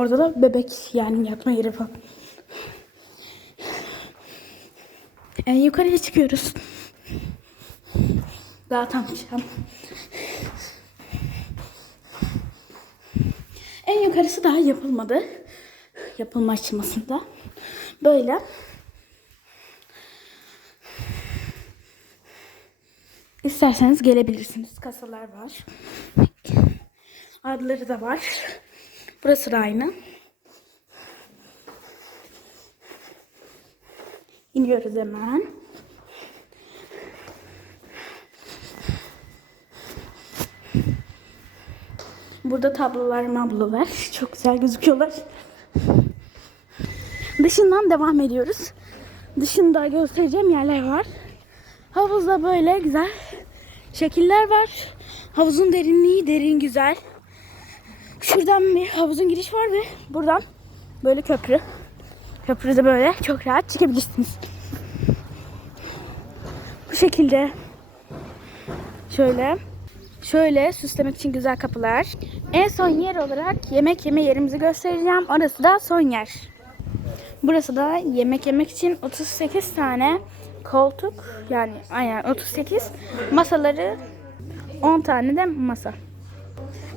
Orada da bebek yani yatma yeri falan. En yukarıya çıkıyoruz. Daha tam çıkalım. En yukarısı daha yapılmadı. Yapılma aşamasında. Böyle. İsterseniz gelebilirsiniz. Kasalar var. Adları da var. Burası da aynı. İniyoruz hemen. Burada tablolar mablolar. Çok güzel gözüküyorlar. Dışından devam ediyoruz. Dışında göstereceğim yerler var. Havuzda böyle güzel şekiller var. Havuzun derinliği derin güzel. Şuradan bir havuzun giriş var ve buradan böyle köprü. Köprüde böyle çok rahat çıkabilirsiniz. Bu şekilde şöyle şöyle süslemek için güzel kapılar. En son yer olarak yemek yeme yerimizi göstereceğim. Orası da son yer. Burası da yemek yemek için 38 tane koltuk yani aynen 38 masaları 10 tane de masa.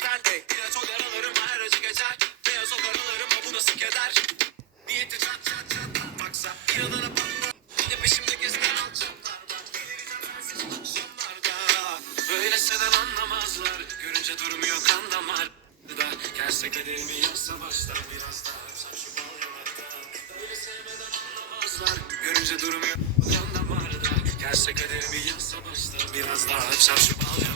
tel ey İlaç o yaralarım her acı geçer. Beyaz o karalarım bu nasıl keder? Niyeti çat çat çatlatmaksa İnadına bakma Bir de peşimde gezmeyen alçaklar var. Delireceğim sensiz akşamlarda. Böyleseden anlamazlar. Görünce durmuyor kan damar. Da Gelse kaderimi yazsa başlar biraz daha Öpsem şu bal yanakta Öyle sevmeden anlamazlar. Görünce durmuyor kan damarda. Gelse kaderimi yazsa başlar biraz daha Öpsem şu bal yanakta